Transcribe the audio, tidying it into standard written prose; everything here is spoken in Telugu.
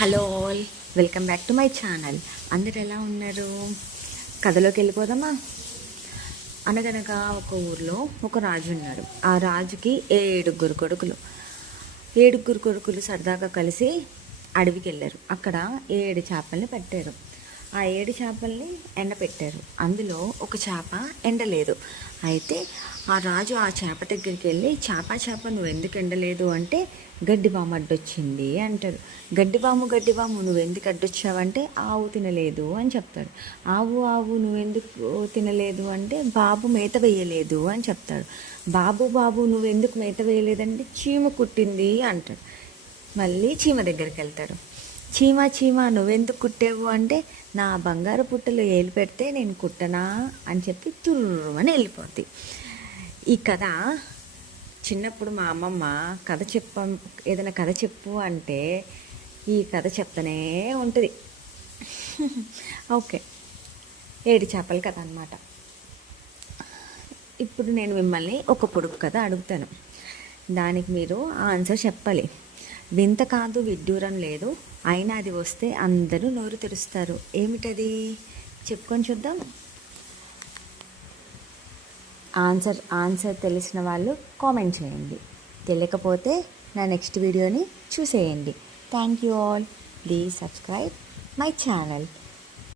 Hello all, welcome back to my channel. అందరు ఎలా ఉన్నారు? కథలోకి వెళ్ళిపోదామా? అనగనగా ఒక ఊర్లో ఒక రాజు ఉన్నాడు. ఆ రాజుకి ఏడుగురు కొడుకులు సరదాగా కలిసి అడవికి వెళ్ళారు. అక్కడ 7 చేపల్ని పెట్టారు. ఆ 7 చేపల్ని ఎండపెట్టారు. అందులో ఒక చేప ఎండలేదు. అయితే ఆ రాజు ఆ చేప దగ్గరికి వెళ్ళి, చేప నువ్వు ఎందుకు ఎండలేదు అంటే, గడ్డివాము అడ్డొచ్చింది అంటాడు. గడ్డివాము నువ్వెందుకు అడ్డొచ్చావంటే, ఆవు తినలేదు అని చెప్తాడు. ఆవు నువ్వెందుకు తినలేదు అంటే, బాబు మేత వేయలేదు అని చెప్తాడు. బాబు నువ్వెందుకు మేత వేయలేదంటే, చీమ కుట్టింది అంటాడు. మళ్ళీ చీమ దగ్గరికి వెళ్తాడు. చీమ నువ్వెందుకు కుట్టావు అంటే, నా బంగారు పుట్టలో ఏలు పెడితే నేను కుట్టనా అని చెప్పి తుర్రుమని వెళ్ళిపోద్ది. ఈ కథ చిన్నప్పుడు మా అమ్మమ్మ ఏదైనా కథ చెప్పు అంటే ఈ కథ చెప్తానే ఉంటుంది. ఓకే, 7 చేపల కథ అనమాట. ఇప్పుడు నేను మిమ్మల్ని ఒక పొడుపు కథ అడుగుతాను. దానికి మీరు ఆన్సర్ చెప్పాలి. వింత కాదు, విడ్డూరం లేదు, అయినా అది వస్తే అందరూ నోరు తెరుస్తారు. ఏమిటది? చెప్పుకొని చూద్దాం. ఆన్సర్ తెలిసిన వాళ్ళు కామెంట్ చేయండి. తెలియకపోతే నా నెక్స్ట్ వీడియోని చూసేయండి. Thank you all. Please subscribe my channel.